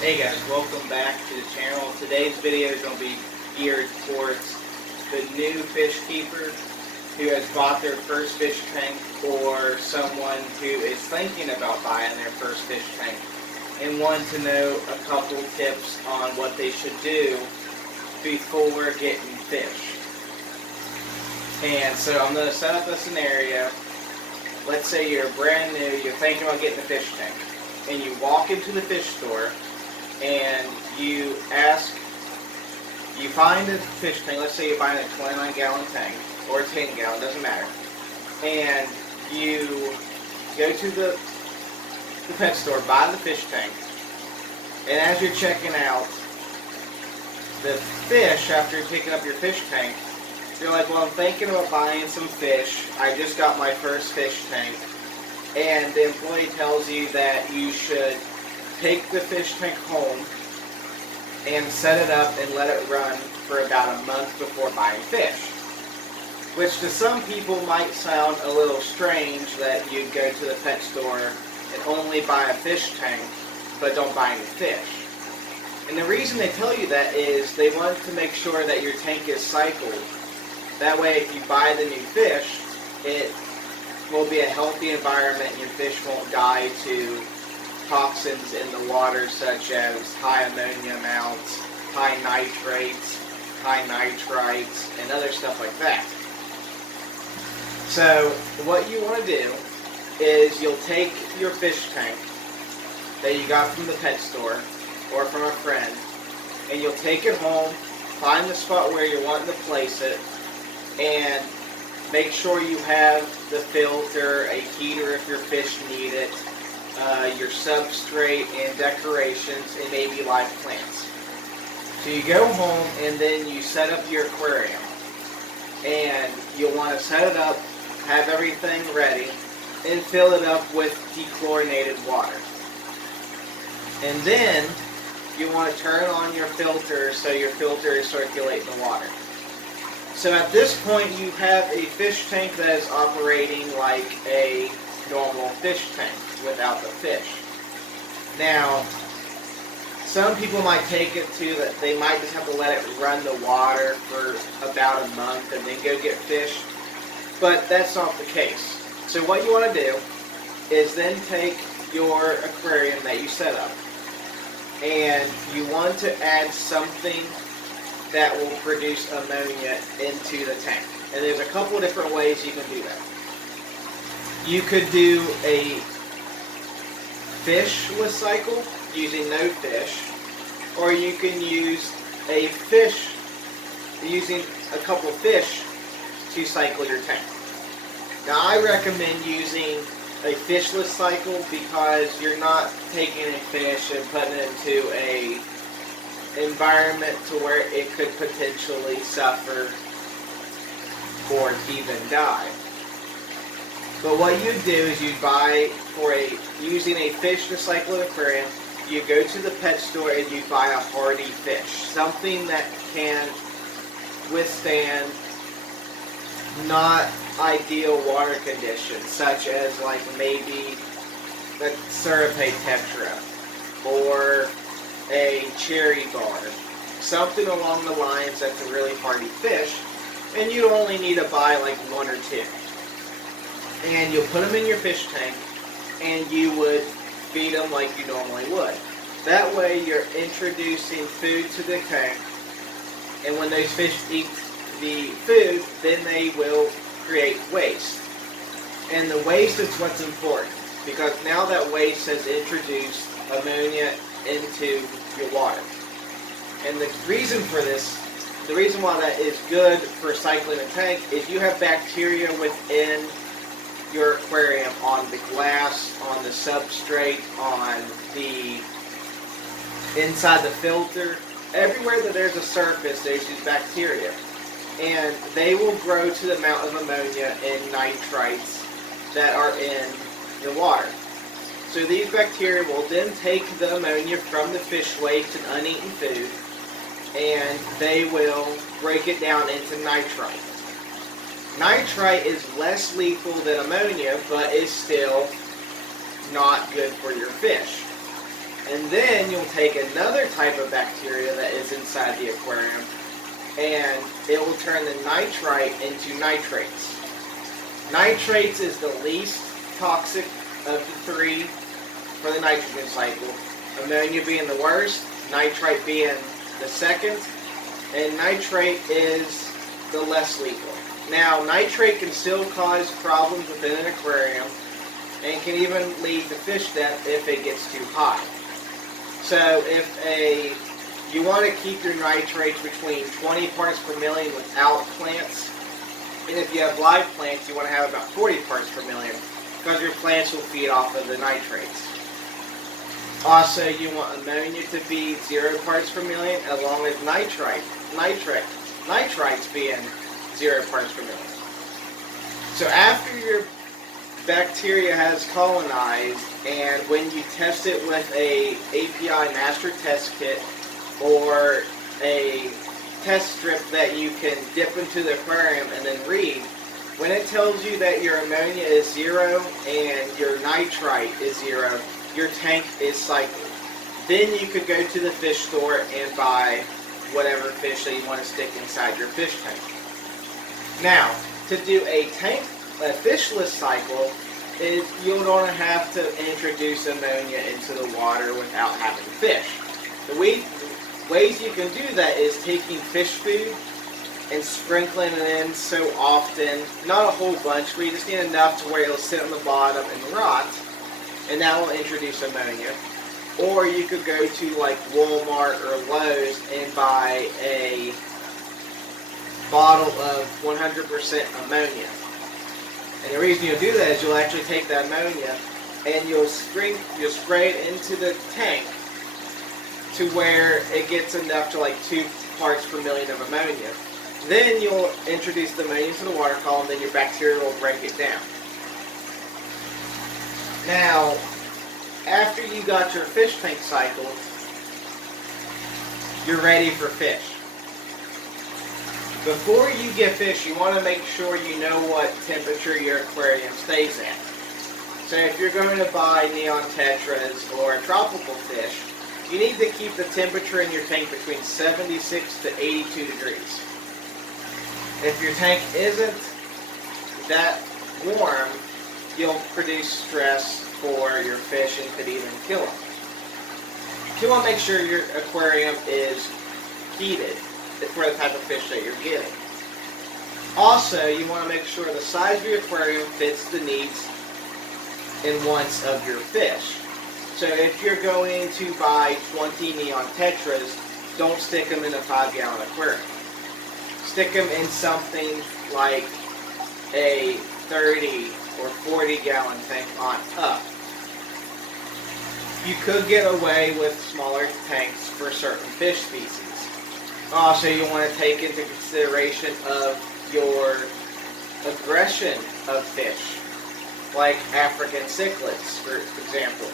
Hey guys, welcome back to the channel. Today's video is going to be geared towards the new fish keeper who has bought their first fish tank, or someone who is thinking about buying their first fish tank and want to know a couple tips on what they should do before getting fish. And so I'm going to set up a scenario. Let's say you're brand new, you're thinking about getting a fish tank, and you walk into the fish store and you find a fish tank. Let's say you're buying a 29-gallon tank or a 10-gallon, doesn't matter. And you go to the pet store, buy the fish tank, and as you're checking out the fish, after picking up your fish tank, you're like, well, I'm thinking about buying some fish. I just got my first fish tank. And the employee tells you that you should take the fish tank home and set it up and let it run for about a month before buying fish. Which to some people might sound a little strange that you'd go to the pet store and only buy a fish tank but don't buy any fish. And the reason they tell you that is they want to make sure that your tank is cycled. That way if you buy the new fish, it will be a healthy environment and your fish won't die to toxins in the water such as high ammonia amounts, high nitrates, high nitrites, and other stuff like that. So what you want to do is you'll take your fish tank that you got from the pet store or from a friend, and you'll take it home, find the spot where you're wanting to place it, and make sure you have the filter, a heater if your fish need it, your substrate and decorations, and maybe live plants. So you go home and then you set up your aquarium. And you'll want to set it up, have everything ready, and fill it up with dechlorinated water. And then you want to turn on your filter so your filter is circulating the water. So at this point you have a fish tank that is operating like a normal fish tank without the fish. Now, some people might take it to that they might just have to let it run the water for about a month and then go get fish, but that's not the case. So what you want to do is then take your aquarium that you set up and you want to add something that will produce ammonia into the tank. And there's a couple of different ways you can do that. You could do a fishless cycle using no fish, or you can use a fish using a couple of fish to cycle your tank. Now I recommend using a fishless cycle because you're not taking a fish and putting it into a environment to where it could potentially suffer or even die. But what you do is you buy using a fish to cycle an aquarium, you go to the pet store and you buy a hardy fish, something that can withstand not ideal water conditions, such as like maybe the Suripay tetra or a cherry bar, something along the lines that's a really hardy fish, and you only need to buy like one or two. And you'll put them in your fish tank and you would feed them like you normally would. That way you're introducing food to the tank, and when those fish eat the food, then they will create waste. And the waste is what's important, because now that waste has introduced ammonia into your water. And the reason for this, the reason why that is good for cycling a tank, is you have bacteria within your aquarium, on the glass, on the substrate, on the inside the filter. Everywhere that there's a surface, there's these bacteria. And they will grow to the amount of ammonia and nitrites that are in the water. So these bacteria will then take the ammonia from the fish waste and uneaten food, and they will break it down into nitrite. Nitrite is less lethal than ammonia, but is still not good for your fish. And then you'll take another type of bacteria that is inside the aquarium, and it will turn the nitrite into nitrates. Nitrates is the least toxic of the three for the nitrogen cycle. Ammonia being the worst, nitrite being the second, and nitrate is the less lethal. Now, nitrate can still cause problems within an aquarium and can even lead to fish death if it gets too high. So if you want to keep your nitrates between 20 parts per million without plants, and if you have live plants, you want to have about 40 parts per million because your plants will feed off of the nitrates. Also, you want ammonia to be 0 parts per million, along with nitrites being 0 parts per million. So after your bacteria has colonized, and when you test it with a API master test kit or a test strip that you can dip into the aquarium and then read, when it tells you that your ammonia is 0 and your nitrite is 0, your tank is cycled. Then you could go to the fish store and buy whatever fish that you want to stick inside your fish tank. Now, to do a fishless cycle, you don't have to introduce ammonia into the water without having fish. The ways you can do that is taking fish food and sprinkling it in so often, not a whole bunch, but you just need enough to where it'll sit on the bottom and rot, and that will introduce ammonia. Or you could go to like Walmart or Lowe's and buy a bottle of 100% ammonia. And the reason you'll do that is you'll actually take that ammonia and you'll spray it into the tank to where it gets enough to like 2 parts per million of ammonia. Then you'll introduce the ammonia to the water column, then your bacteria will break it down. Now, after you got your fish tank cycled, you're ready for fish. Before you get fish, you want to make sure you know what temperature your aquarium stays at. So if you're going to buy neon tetras or tropical fish, you need to keep the temperature in your tank between 76 to 82 degrees. If your tank isn't that warm, you'll produce stress for your fish and could even kill them. You want to make sure your aquarium is heated for the type of fish that you're getting. Also, you want to make sure the size of your aquarium fits the needs and wants of your fish. So if you're going to buy 20 neon tetras, don't stick them in a 5-gallon aquarium. Stick them in something like a 30 or 40-gallon tank on up. You could get away with smaller tanks for certain fish species. Also, you want to take into consideration of your aggression of fish, like African cichlids, for example.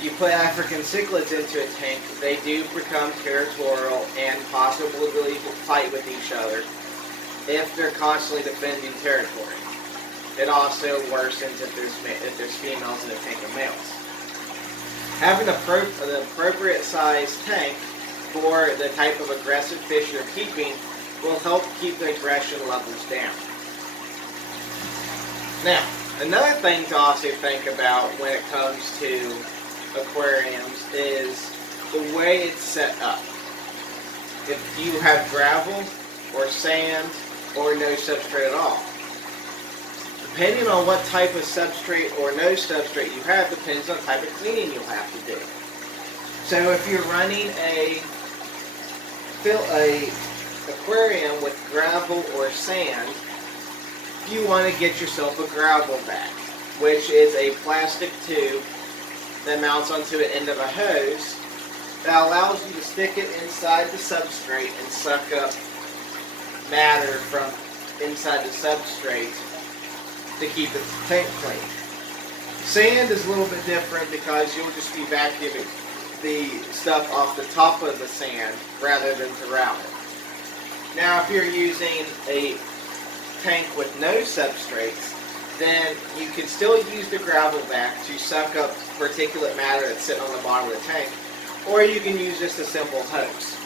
You put African cichlids into a tank, they do become territorial and possibly fight with each other if they're constantly defending territory. It also worsens if there's females in a tank of males. Having the appropriate size tank for the type of aggressive fish you're keeping will help keep the aggression levels down. Now, another thing to also think about when it comes to aquariums is the way it's set up. If you have gravel or sand or no substrate at all. Depending on what type of substrate or no substrate you have depends on the type of cleaning you'll have to do. So if you're running a aquarium with gravel or sand, you want to get yourself a gravel bag, which is a plastic tube that mounts onto the end of a hose that allows you to stick it inside the substrate and suck up matter from inside the substrate to keep the tank clean. Sand is a little bit different because you'll just be vacuuming the stuff off the top of the sand rather than throughout it. Now, if you're using a tank with no substrates, then you can still use the gravel vac to suck up particulate matter that's sitting on the bottom of the tank, or you can use just a simple hose.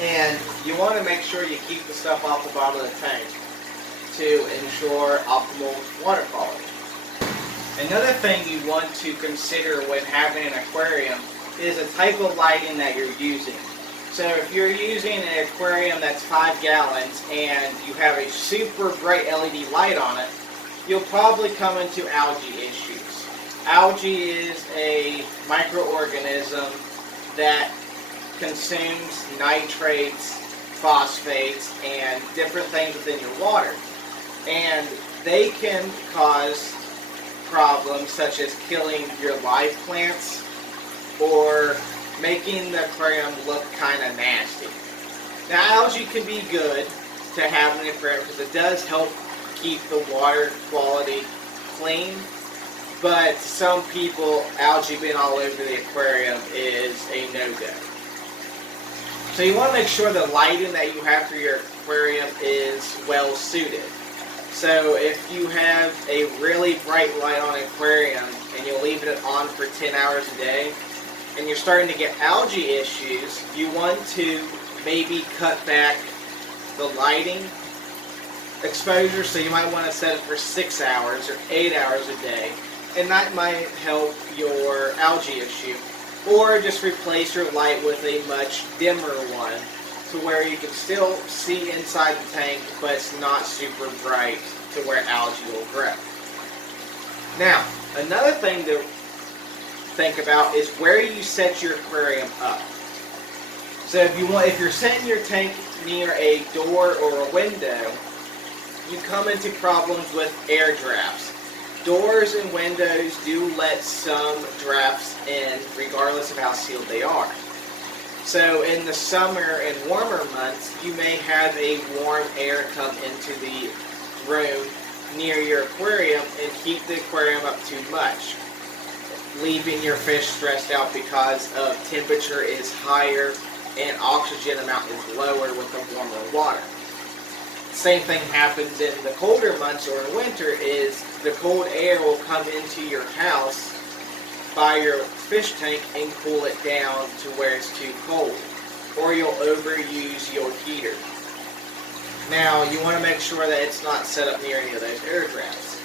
And you want to make sure you keep the stuff off the bottom of the tank to ensure optimal water quality. Another thing you want to consider when having an aquarium is the type of lighting that you're using. So if you're using an aquarium that's 5 gallons and you have a super bright LED light on it, you'll probably come into algae issues. Algae is a microorganism that consumes nitrates, phosphates, and different things within your water. And they can cause problems such as killing your live plants or making the aquarium look kind of nasty. Now, algae can be good to have in the aquarium because it does help keep the water quality clean, but some people, algae being all over the aquarium is a no-go. So you want to make sure the lighting that you have for your aquarium is well suited. So if you have a really bright light on an aquarium and you leave it on for 10 hours a day and you're starting to get algae issues, you want to maybe cut back the lighting exposure. So you might want to set it for 6 hours or 8 hours a day, and that might help your algae issue. Or just replace your light with a much dimmer one to where you can still see inside the tank, but it's not super bright to where algae will grow. Now, another thing to think about is where you set your aquarium up. So if you're setting your tank near a door or a window, you come into problems with air drafts. Doors and windows do let some drafts in regardless of how sealed they are. So in the summer and warmer months, you may have a warm air come into the room near your aquarium and heat the aquarium up too much, leaving your fish stressed out because of temperature is higher and oxygen amount is lower with the warmer water. Same thing happens in the colder months or in winter is the cold air will come into your house by your fish tank and cool it down to where it's too cold, or you'll overuse your heater. Now you want to make sure that it's not set up near any of those air drafts.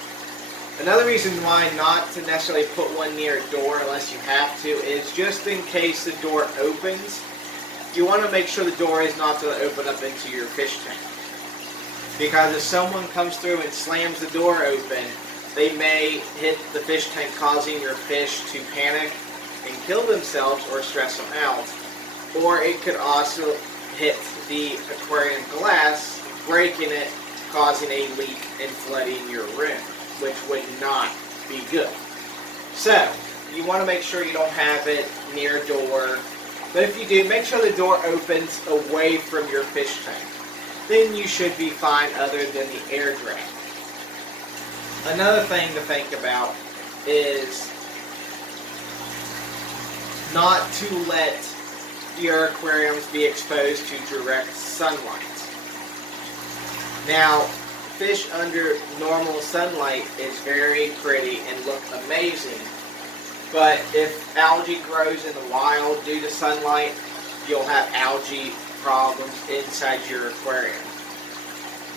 Another reason why not to necessarily put one near a door unless you have to is just in case the door opens, you want to make sure the door is not going to open up into your fish tank. Because if someone comes through and slams the door open, they may hit the fish tank, causing your fish to panic and kill themselves or stress them out. Or it could also hit the aquarium glass, breaking it, causing a leak and flooding your room, which would not be good. So, you want to make sure you don't have it near a door. But if you do, make sure the door opens away from your fish tank. Then you should be fine other than the air draft. Another thing to think about is not to let your aquariums be exposed to direct sunlight. Now, fish under normal sunlight is very pretty and look amazing, but if algae grows in the wild due to sunlight, you'll have algae problems inside your aquarium.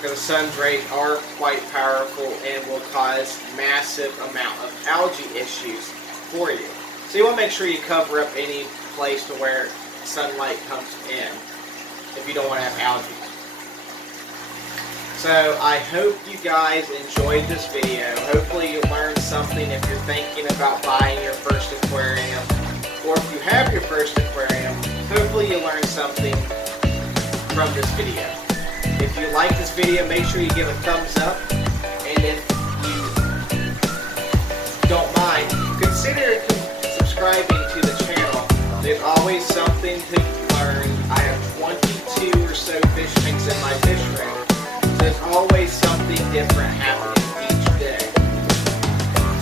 Because sun rays are quite powerful and will cause massive amount of algae issues for you. So you want to make sure you cover up any place to where sunlight comes in if you don't want to have algae. So I hope you guys enjoyed this video. Hopefully you learned something if you're thinking about buying your first aquarium, or if you have your first aquarium, hopefully you learned something from this video. If you like this video, make sure you give a thumbs up, and if you don't mind, consider subscribing to the channel. There's always something to learn. I have 22 or so fish tanks in my fish room. There's always something different happening each day.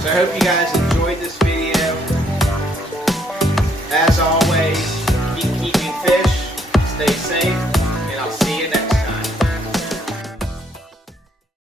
So I hope you guys enjoy.